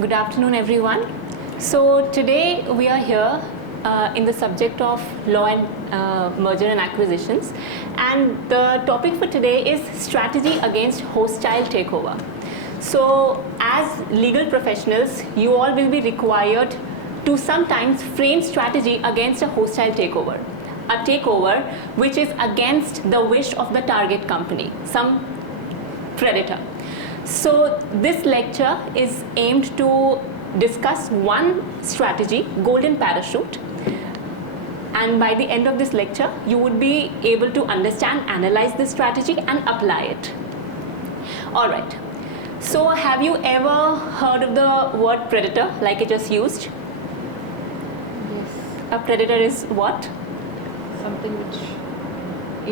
Good afternoon, everyone. So today we are here in the subject of law and merger and acquisitions, and the topic for today is strategy against hostile takeover. So as legal professionals, you all will be required to sometimes frame strategy against a hostile takeover. A takeover which is against the wish of the target company, some predator. So this lecture is aimed to discuss one strategy, golden parachute, and by the end of this lecture you would be able to understand, analyze this strategy and apply it. Alright, so have you ever heard of the word predator like I just used? Yes. A predator is what? Something which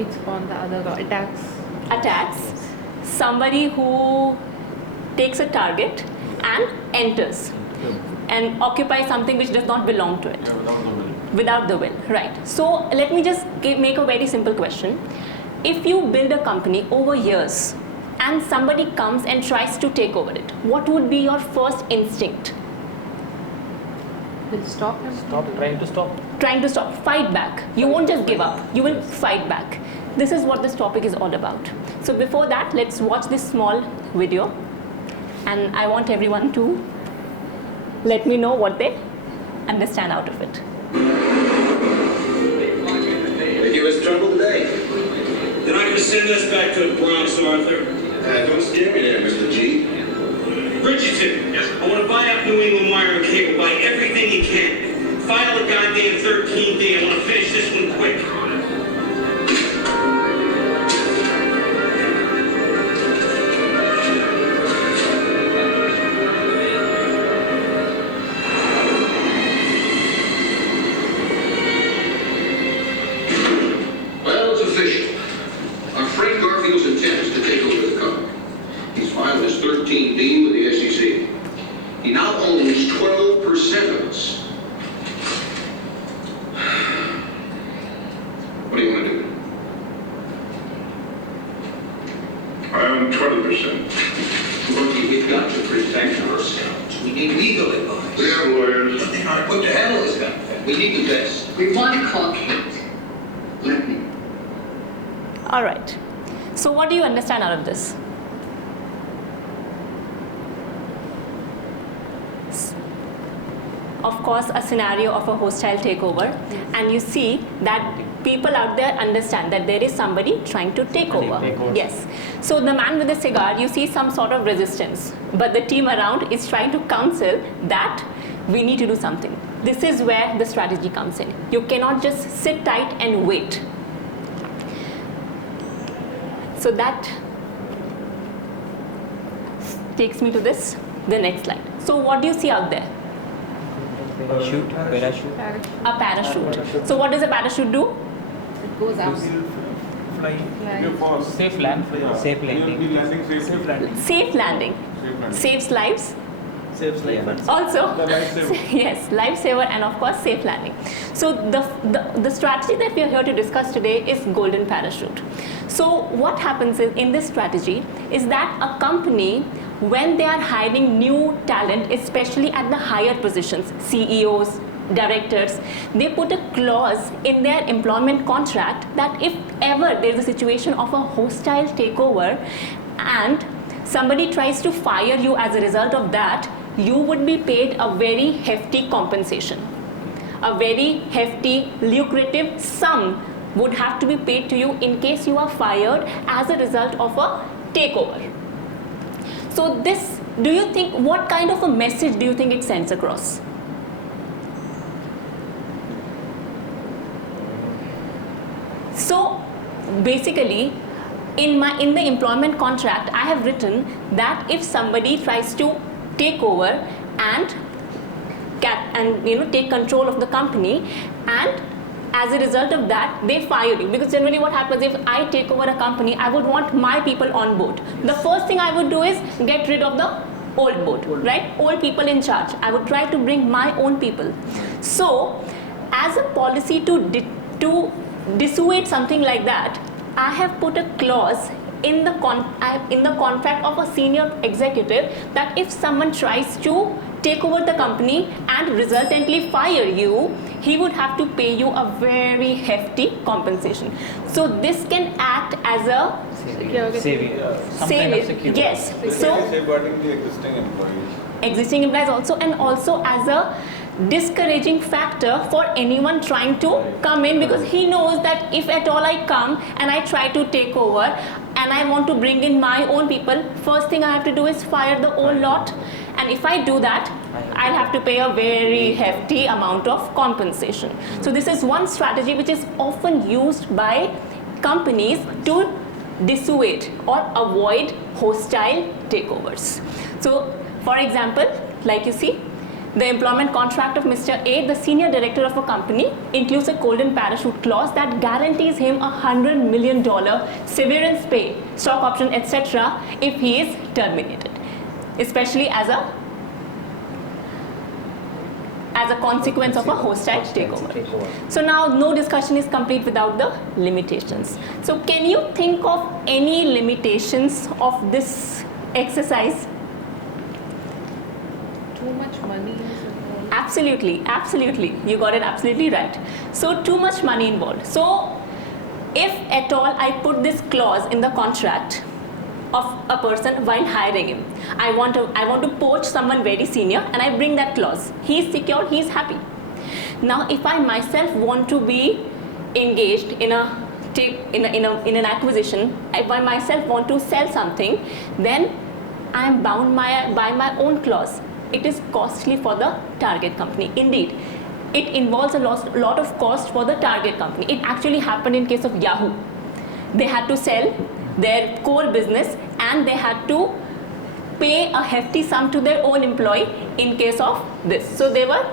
eats on the other guy, attacks. Attacks. Somebody who takes a target and enters and occupies something which does not belong to it. Yeah, without the will. Without the will, right. So let me just make a very simple question. If you build a company over years and somebody comes and tries to take over it, what would be your first instinct? Will stop him. Trying to stop. Trying to stop, fight back. You won't just give up, you will fight back. This is what this topic is all about. So before that, let's watch this small video, and I want everyone to let me know what they understand out of it. They give us trouble today. They're not going to send us back to the Bronx, Arthur. Don't scare me there, Mr. G. Bridgerton, I want to buy up New England Wire and Cable. Buy everything you can. File the goddamn 13D. I want to finish this one quick. Well, it's official. Our friend Garfield's intent is to take over the company. He's filed his 13D with the SEC. He now owns 12% of us. What do you want to do? I own 20%. Rookie, we've got to protect ourselves. We need legal advice. We have lawyers. But they aren't put to handle this kind of thing. We need the best. We want to call Kate. Let me. All right. So what do you understand out of this? Of course, a scenario of a hostile takeover, and you see that people out there understand that there is somebody trying to take over. Yes. So the man with the cigar, you see some sort of resistance, but the team around is trying to counsel that we need to do something. This is where the strategy comes in. You cannot just sit tight and wait. So that takes me to the next slide. So what do you see out there? Parachute. A parachute. So what does a parachute do? It goes out. Flies. Safe land. Safe You'll be landing. landing safely. Safe landing. Safe landing. Saves lives. Safe life. Also, The lifesaver. yes, lifesaver, and of course safe landing. So the strategy that we are here to discuss today is golden parachute. So what happens in this strategy is that a company, when they are hiring new talent, especially at the higher positions, CEOs, directors, they put a clause in their employment contract that if ever there is a situation of a hostile takeover and somebody tries to fire you as a result of that, you would be paid a very hefty compensation. A very hefty, lucrative sum would have to be paid to you in case you are fired as a result of a takeover. So this, do you think, what kind of a message do you think it sends across? So basically, in the employment contract, I have written that if somebody tries to take over and take control of the company, and as a result of that they fire you, because generally what happens, if I take over a company, I would want my people on board. The first thing I would do is get rid of the old board, right? Old people in charge. I would try to bring my own people. So as a policy to dissuade something like that, I have put a clause in the contract of a senior executive that if someone tries to take over the company and resultantly fire you, he would have to pay you a very hefty compensation. So this can act as a Saving. Some kind of security. yes. Basically So safeguarding the existing employees. existing implies also, and also as a discouraging factor for anyone trying to come in, because he knows that if at all I come and I try to take over and I want to bring in my own people, first thing I have to do is fire the whole lot, and if I do that, I'll have to pay a very hefty amount of compensation. So this is one strategy which is often used by companies to dissuade or avoid hostile takeovers. So for example, like you see, the employment contract of Mr. A, the senior director of a company, includes a golden parachute clause that guarantees him $100 million severance pay, stock option, etc. if he is terminated, especially as a consequence of a hostile takeover. So now no discussion is complete without the limitations. So can you think of any limitations of this exercise? Too much money is involved. Absolutely, absolutely. You got it absolutely right. So too much money involved. So if at all I put this clause in the contract of a person while hiring him, I want to poach someone very senior and I bring that clause. He is secure, he is happy. Now if I myself want to be engaged in an acquisition, if I myself want to sell something, then I am bound by my own clause. It is costly for the target company. Indeed, it involves a lot of cost for the target company. It actually happened in case of Yahoo. They had to sell their core business and they had to pay a hefty sum to their own employee in case of this. So they were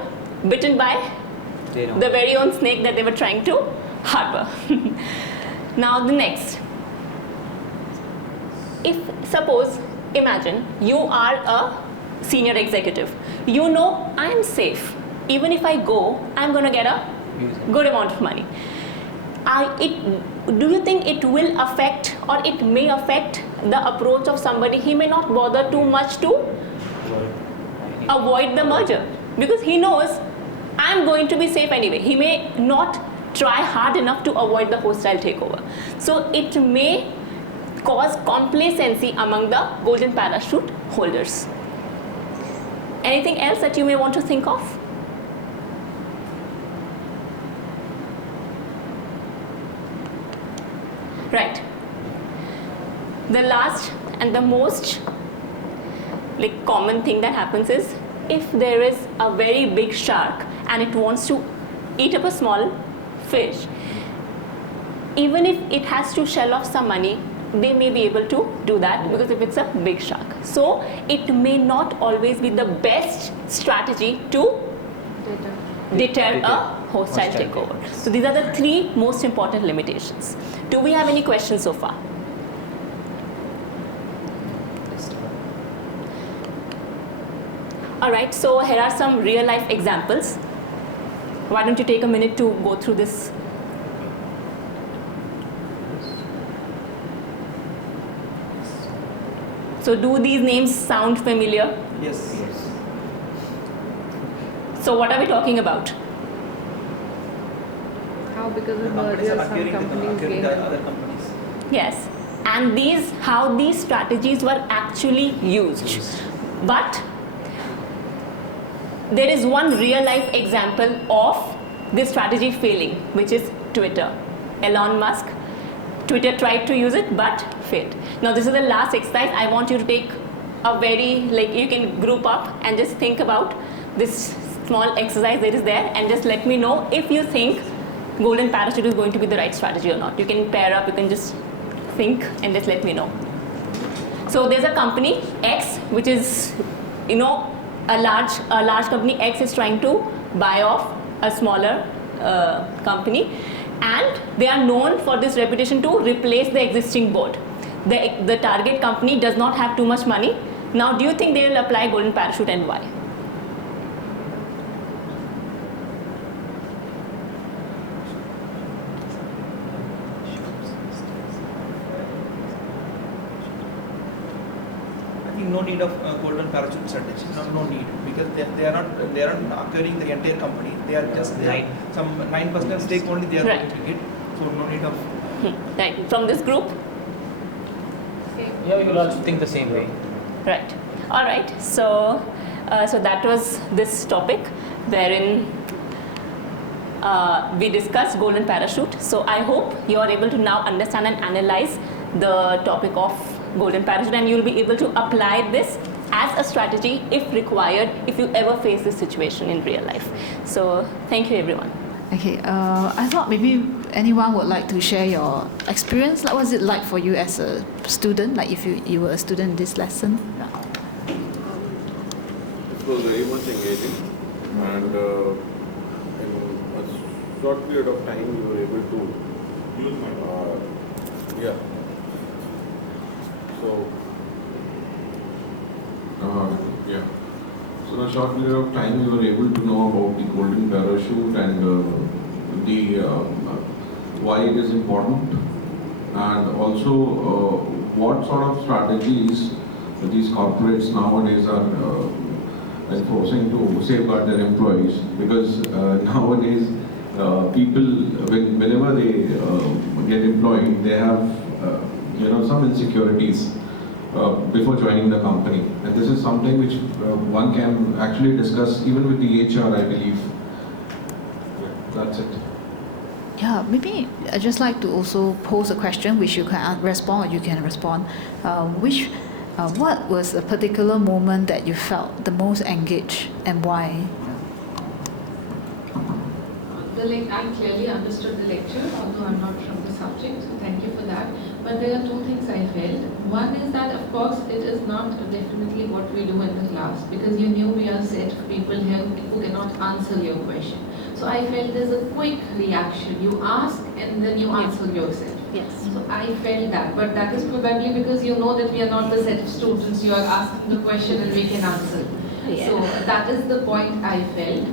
bitten by the very own snake that they were trying to harbor. Now the next. Imagine you are a senior executive. You know I am safe. Even if I go, I'm going to get a good amount of money. Do you think it will affect, or it may affect the approach of somebody? He may not bother too much to avoid the merger because he knows I'm going to be safe anyway. He may not try hard enough to avoid the hostile takeover. So it may cause complacency among the golden parachute holders. Anything else that you may want to think of? Right. The last and the most common thing that happens is if there is a very big shark and it wants to eat up a small fish, even if it has to shell off some money, they may be able to do that because if it's a big shark. So it may not always be the best strategy to deter a hostile takeover. So these are the three most important limitations. Do we have any questions so far? Alright, so here are some real life examples. Why don't you take a minute to go through this? So do these names sound familiar? Yes. So what are we talking about? How because of merger some companies gain. other companies. Yes. And how these strategies were actually used. But there is one real life example of this strategy failing, which is Twitter. Elon Musk, Twitter tried to use it but failed. Now this is the last exercise. I want you to take a very, you can group up and just think about this small exercise that is there and just let me know if you think golden parachute is going to be the right strategy or not. You can pair up, you can just think and just let me know. So there's a company X which is, a large company. X is trying to buy off a smaller company, and they are known for this reputation to replace the existing board. The target company does not have too much money. Now do you think they will apply golden parachute and why? no need of golden parachute strategy. No need, because they are not acquiring the entire company. They are just Right. some 9% stake only they are Right. going to get. So no need of. Right. From this group? Yeah, we will also think the same way. Right. All right. So, so that was this topic wherein we discussed golden parachute. So I hope you are able to now understand and analyze the topic of golden parachute, and you will be able to apply this as a strategy if required, if you ever face this situation in real life. So thank you, everyone. Okay, I thought maybe anyone would like to share your experience. Like, what was it like for you as a student? Like, if you were a student in this lesson? It was very much engaging, and in a short period of time we were able to use my yeah. So yeah. So in a short period of time we were able to know about the golden parachute and why it is important, and also what sort of strategies these corporates nowadays are enforcing to safeguard their employees, because nowadays people, whenever they get employed, they have some insecurities before joining the company, and this is something which one can actually discuss even with the HR, I believe. Yeah, that's it. Yeah, maybe I'd just like to also pose a question which you can respond or you can respond. What was a particular moment that you felt the most engaged, and why? I clearly understood the lecture, although I'm not from the subject, so thank you for that. But there are two things I felt. One is that, of course, it is not definitely what we do in the class, because you knew we are set for people here who cannot answer your question. So I felt there's a quick reaction. You ask and then you answer yourself. Yes. So I felt that, but that is probably because you know that we are not the set of students. You are asking the question and we can answer. Yeah. So that is the point I felt.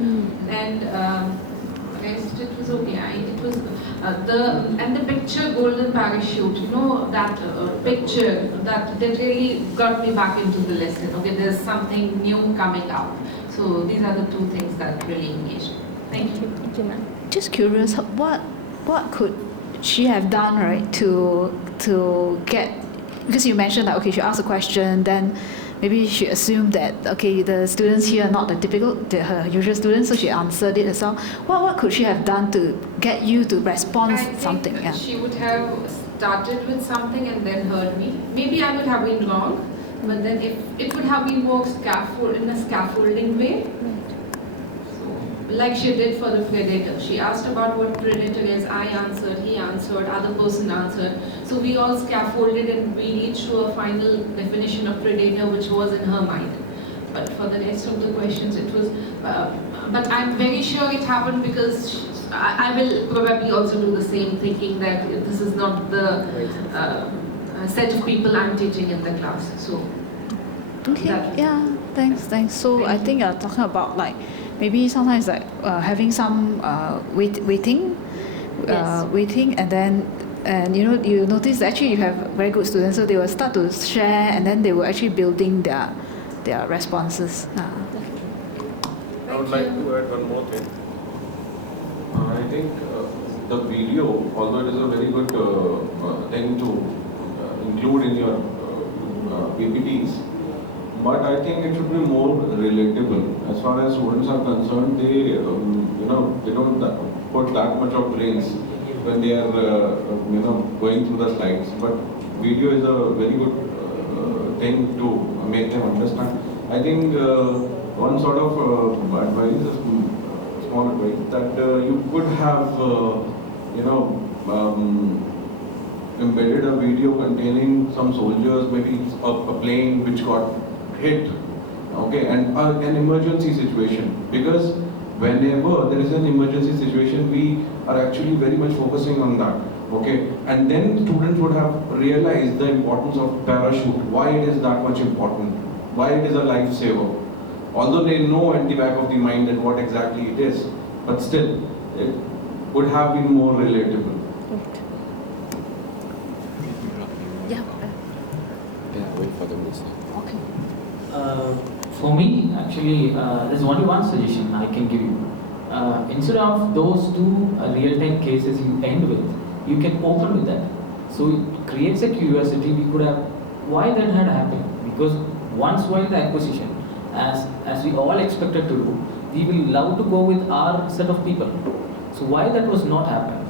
And rest it was okay. It was the picture golden parachute. You know that picture that really got me back into the lesson. Okay, there's something new coming up. So these are the two things that really engaged me. Thank you. Thank you, ma'am. Just curious, what could she have done, right, to get, because you mentioned that, okay, she asked a question, then maybe she assumed that, okay, the students here are not her usual students, so she answered it herself. What could she have done to get you to respond something? I think she would have started with something and then heard me. Maybe I would have been wrong, but then if it would have been more in a scaffolding way. Like she did for the predator. She asked about what predator is, I answered, he answered, other person answered. So we all scaffolded and we reached to a final definition of predator which was in her mind. But for the rest of the questions it was, but I'm very sure it happened because I will probably also do the same, thinking that this is not the set of people I'm teaching in the class. So Okay, yeah, thanks. So I think you're talking about like, maybe sometimes like having some waiting, and then you notice that actually you have very good students, so they will start to share, and then they will actually building their responses. I would like to add one more thing. I think the video, although it is a very good thing to include in your PPTs, but I think it should be more relatable. As far as students are concerned, they they don't put that much of brains when they are going through the slides. But video is a very good thing to make them understand. I think one sort of advice, a small advice, that you could have embedded a video containing some soldiers, maybe a plane which got hit, okay, and an emergency situation, because whenever there is an emergency situation, we are actually very much focusing on that, okay, and then students would have realized the importance of parachute, why it is that much important, why it is a lifesaver, although they know at the back of the mind that what exactly it is, but still it would have been more relatable. Yeah. Yeah, wait for them to say. Okay. For me, actually, there's only one suggestion I can give you. Instead of those two real-time cases you end with, you can open with that. So it creates a curiosity. We could have why that had happened, because once while the acquisition, as we all expected to do, we will love to go with our set of people. So why that was not happened?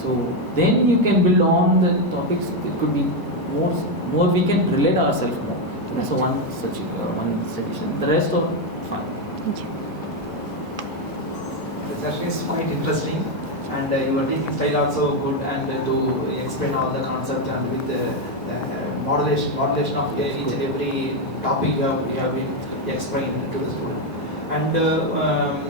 So then you can build on the topics. It could be more we can relate ourselves more. So one suggestion. The rest are fine. Thank you. The session is quite interesting, and your teaching style also good, and to explain all the concepts and with the modulation of each and every topic you have been explained to the student. And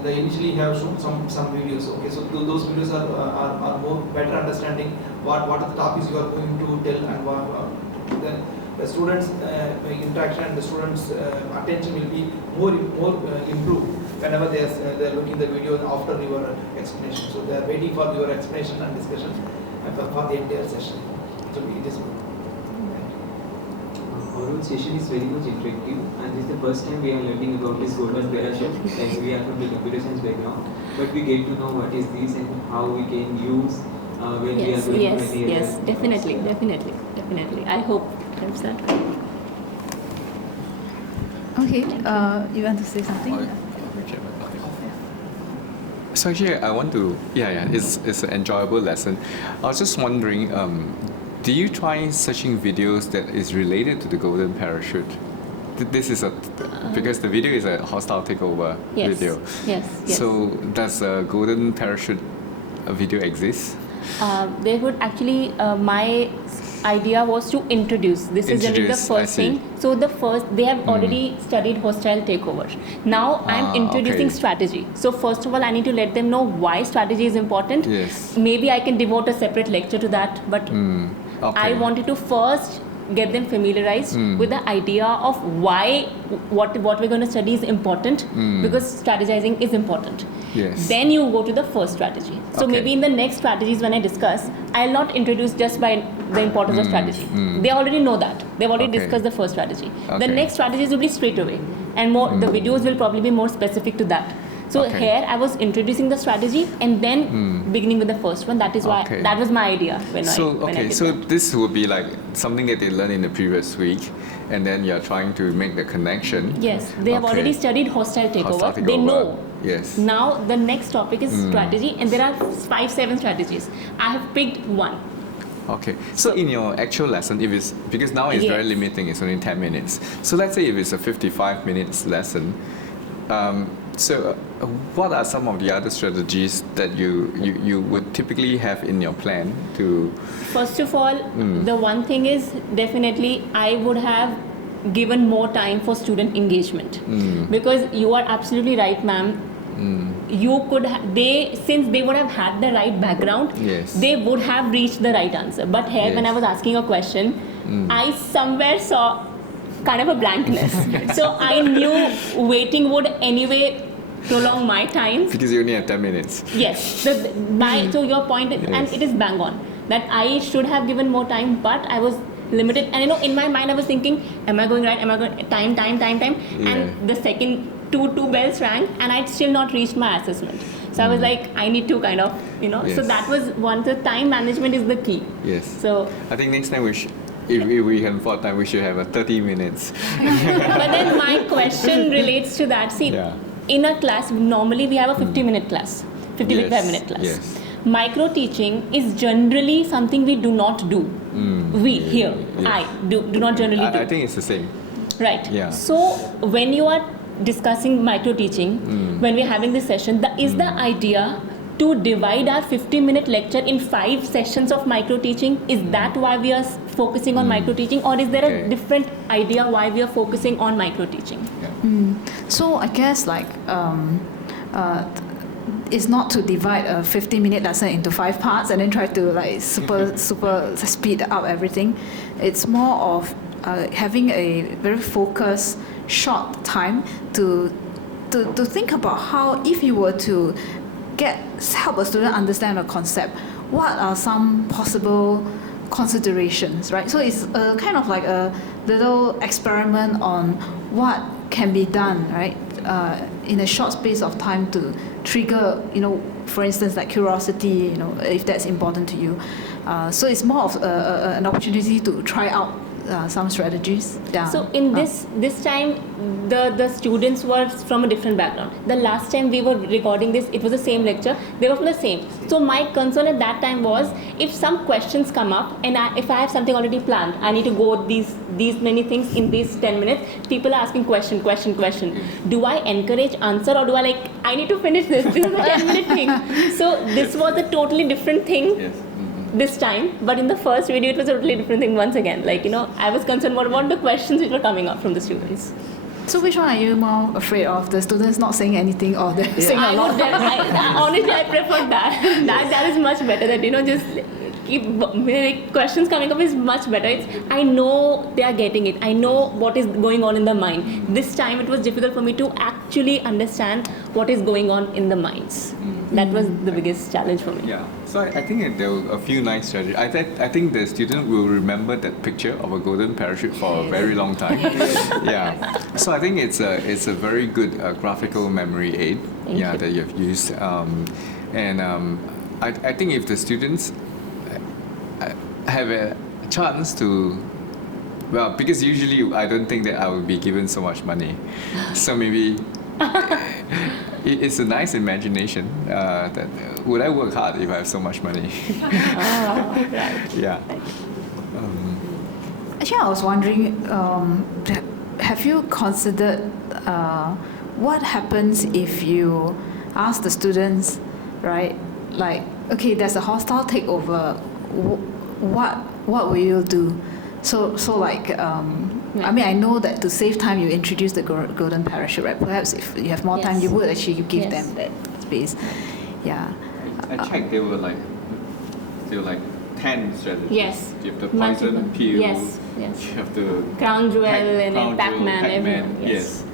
they initially have shown some videos. Okay, so those videos are more better understanding what are the topics you are going to tell, and what the students' interaction and the students' attention will be more improved whenever they are looking the video after your explanation. So they are waiting for your explanation and discussion for the entire session. So it is good. Our session is very much interactive, and this is the first time we are learning about this golden parachute. Like we are from the computer science background, but we get to know what is this and how we can use when we are doing material. Yes, definitely. I hope helps that. Okay, you want to say something? So actually, I want to, it's an enjoyable lesson. I was just wondering, do you try searching videos that is related to the golden parachute? This is because the video is a hostile takeover video. Yes. So does a golden parachute video exist? They would actually, my idea was to introduce. This is generally the first thing. So they have already studied hostile takeover. Now I'm introducing strategy. So first of all, I need to let them know why strategy is important. Yes. Maybe I can devote a separate lecture to that, but I wanted to first get them familiarized with the idea of why what we're going to study is important, because strategizing is important. Yes. Then you go to the first strategy. So maybe in the next strategies when I discuss, I'll not introduce just by the importance of strategy. They already know that. They've already discussed the first strategy. The next strategies will be straight away, and the videos will probably be more specific to that. So here I was introducing the strategy and then beginning with the first one. That is why that was my idea when I did that. This would be like something that they learned in the previous week, and then you're trying to make the connection. Yes, they have already studied hostile takeover. They know. Yes. Now the next topic is strategy, and there are 5-7 strategies. I have picked one. Okay. So in your actual lesson, if it's because now it's very limiting, it's only 10 minutes. So let's say if it's a 55 minutes lesson, so what are some of the other strategies that you would typically have in your plan to? First of all, the one thing is definitely I would have given more time for student engagement, because you are absolutely right, ma'am. You could since they would have had the right background, they would have reached the right answer. But here when I was asking a question, I somewhere saw kind of a blankness. So I knew waiting would anyway prolong my time. Because you only have 10 minutes. Yes. So your point, and it is bang on, that I should have given more time, but I was limited. And in my mind I was thinking, am I going right? Am I going time? And the second two bells rang, and I'd still not reached my assessment. So I was like, I need to kind of, so that was one. The time management is the key. Yes. So I think next time if we can afford time, we should have 30 minutes. But then my question relates to that. See, in a class, normally we have a 50-minute class, 55-minute class. Yes. Micro teaching is generally something we do not do. I do not generally do. I think it's the same. Right. Yeah. So when you are discussing micro teaching, when we're having this session, is the idea to divide our 50-minute lecture in 5 sessions of micro teaching? Is that why we are focusing on micro teaching, or is there a different idea why we are focusing on micro teaching? So I guess it's not to divide a 50-minute lesson into 5 parts and then try to super speed up everything. It's more of having a very focused, short time to think about how, if you were to help a student understand a concept, what are some possible considerations, right? So it's kind of like a little experiment on what can be done, right, in a short space of time to trigger, for instance, like curiosity, if that's important to you. So it's more of an opportunity to try out some strategies. Yeah. So in this time, the students were from a different background. The last time we were recording this, it was the same lecture. They were from the same. So my concern at that time was, if some questions come up and if I have something already planned, I need to go these many things in these 10 minutes. People are asking question. Do I encourage answer, or do I need to finish this? This is a 10-minute thing. So this was a totally different thing. Yes. This time, but in the first video it was a totally different thing once again. I was concerned more about the questions which were coming up from the students. So which one are you more afraid of? The students not saying anything, or they're saying a lot? Honestly, I prefer that. That is much better. That just keep questions coming up is much better. I know they are getting it. I know what is going on in the mind. This time it was difficult for me to actually understand what is going on in the minds. That was the biggest challenge for me. Yeah. So I think there were a few nice strategies. I think the student will remember that picture of a golden parachute for a very long time. Yeah. So I think it's a very good graphical memory aid. That you've used. I think if the students have a chance to, because usually I don't think that I will be given so much money. So maybe it's a nice imagination that would I work hard if I have so much money? Right. Yeah. Actually, I was wondering, have you considered what happens if you ask the students, right? Okay, there's a hostile takeover. What will you do? So I know that to save time, you introduce the golden parachute, right? Perhaps if you have more time, you would actually give them that space. Yeah. I checked. They were like 10 strategies. Yes. You have the poison peel. Yes. You have the crown jewel and then Pac-Man. Everyone. Yes.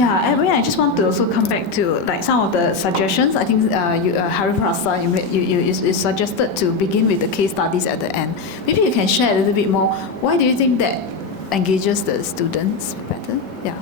I just want to also come back to some of the suggestions. I think Hari Prasad, you suggested to begin with the case studies at the end. Maybe you can share a little bit more. Why do you think that engages the students better? Yeah.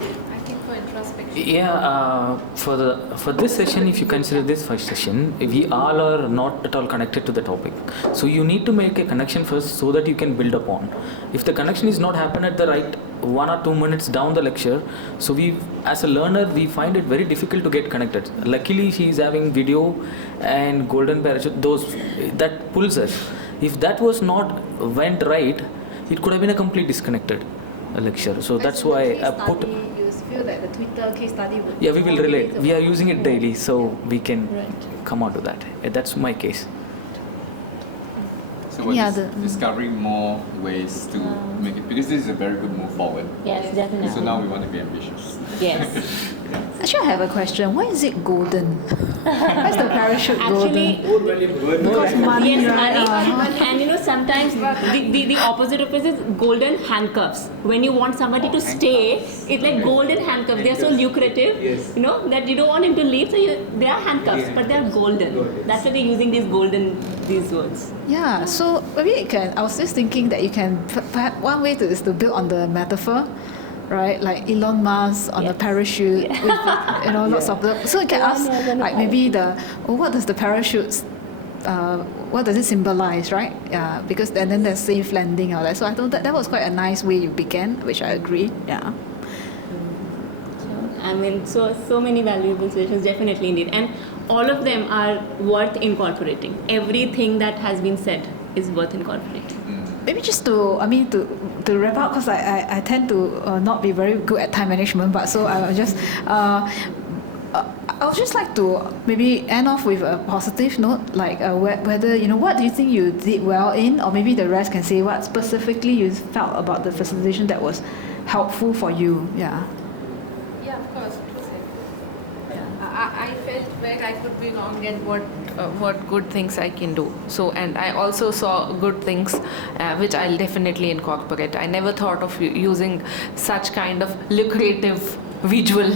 I think for introspection. Yeah, for this session, if you consider this first session, we all are not at all connected to the topic. So you need to make a connection first so that you can build upon. If the connection is not happen at the right 1 or 2 minutes down the lecture, so we, as a learner, we find it very difficult to get connected. Luckily, she is having video and golden parachute, that pulls us. If that was not went right, it could have been a complete disconnected lecture. So that's why I put. You feel that the Twitter case study would. Yeah, we will relate. We are using it daily, so we can come on to that. That's my case. So we're discovering more ways to make it, because this is a very good move forward. Yes, definitely. So now we want to be ambitious. Yes. Actually, I have a question. Why is it golden? Why is the parachute golden? Because money, yes, right? money. And sometimes the opposite of it is golden handcuffs. When you want somebody to stay, it's like golden handcuffs. They are so lucrative, that you don't want him to leave. So they are handcuffs, but they are golden. That's why they're using these words. Yeah. So maybe I was just thinking that you can. Perhaps one way is to build on the metaphor. Right, like Elon Musk on a parachute with lots of the. So you can ask, maybe what does the parachute, what does it symbolize, right? Yeah, because and then there's safe landing or that. So I thought that was quite a nice way you began, which I agree. Yeah. So many valuable suggestions, definitely indeed, and all of them are worth incorporating. Everything that has been said is worth incorporating. Maybe just to wrap up, because I tend to not be very good at time management, but so I would just like to maybe end off with a positive note, like whether what do you think you did well in, or maybe the rest can say what specifically you felt about the facilitation that was helpful for you. Yeah. Yeah, of course. I felt where I could be wrong and what good things I can do. So, and I also saw good things which I'll definitely incorporate. I never thought of using such kind of lucrative visual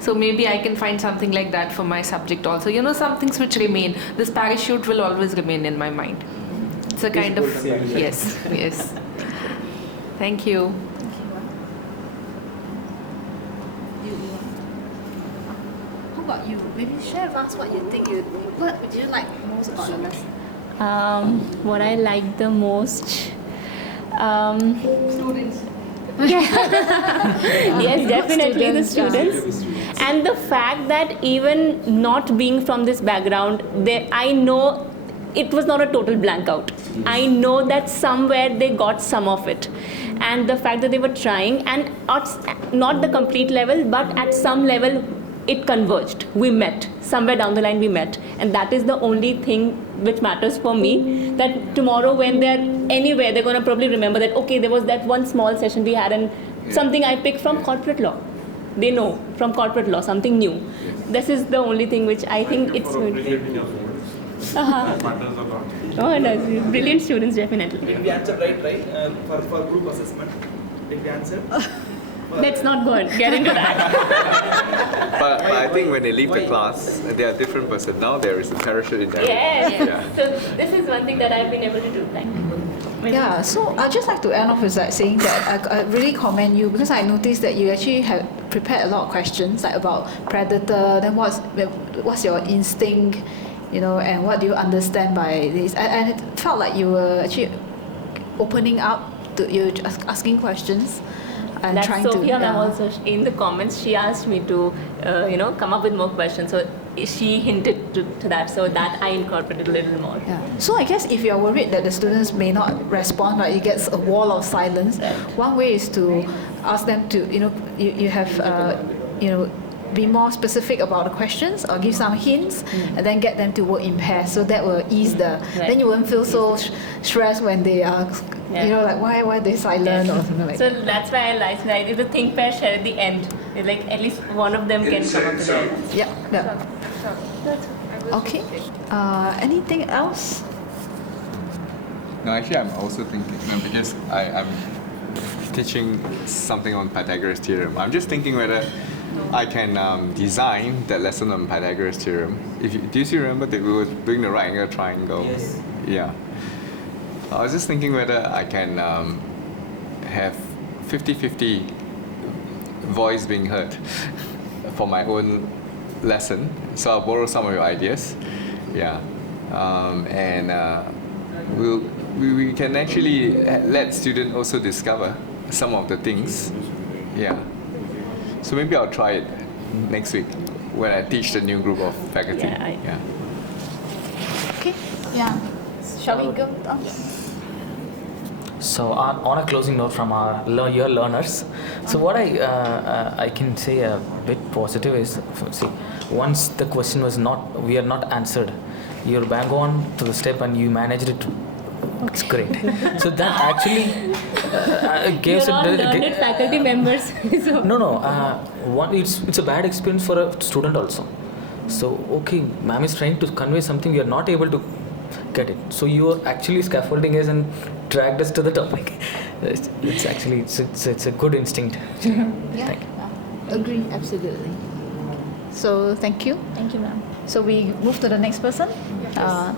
So maybe I can find something like that for my subject also. You know, some things which remain. This parachute will always remain in my mind. It's a kind of, yes, yes. Thank you. How about you? Maybe share with us what you think what would you like most about the lesson? What I like the most. Students. Yes, definitely the students. And the fact that even not being from this background, I know it was not a total blank out. I know that somewhere they got some of it. And the fact that they were trying, and not the complete level, but at some level it converged. We met. Somewhere down the line we met. And that is the only thing which matters for me, that tomorrow when they're anywhere, they're going to probably remember that, okay, there was that one small session we had and something I picked from corporate law. They know from corporate law, something new. This is the only thing which I think it's good. That matters a lot. Oh, it does. Brilliant students, definitely. Did we answer right? For group assessment, did we answer? Let's not go and get into that. But I think when they leave the class, they are different person. Now there is a parachute in there. Yes. Yeah. So this is one thing that I've been able to do. Yeah, so I'd just like to end off with saying that I really commend you, because I noticed that you actually have prepared a lot of questions like about predator, then what's your instinct, and what do you understand by this. And it felt like you were actually opening up to you, asking questions. And that's trying Sophia to, ma'am also, in the comments, she asked me to, come up with more questions. So she hinted to that, so that I incorporated a little more. Yeah. So I guess if you're worried that the students may not respond, it gets a wall of silence. Right. One way is to ask them to, you have, be more specific about the questions or give some hints, and then get them to work in pairs. So that will ease then you won't feel so stressed when they are, why are they silent or something like that. So that's why I like the idea to think pair share at the end. Like at least one of them can come up with it. Yeah. Okay. Anything else? No, actually, I'm also thinking, because I'm teaching something on Pythagoras theorem. I'm just thinking whether I can design that lesson on Pythagoras theorem. Do you still remember that we were doing the right angle triangle? Yes. Yeah. I was just thinking whether I can have 50-50 voice being heard for my own lesson. So I'll borrow some of your ideas. Yeah. We can actually let students also discover some of the things. Yeah. So maybe I'll try it next week when I teach the new group of faculty. Yeah. Okay. Yeah. Shall we go on? So on a closing note from your learners, so what I can say a bit positive is, once the question we are not answered, you're bang on to the step and you managed it. It's great. So that actually gives You're all learned faculty members. So. No. It's a bad experience for a student also. So ma'am is trying to convey something, you are not able to get it. So you are actually scaffolding us and dragged us to the topic. It's actually it's a good instinct. Yeah. Agree, absolutely. So thank you. Thank you, ma'am. So we move to the next person. Okay.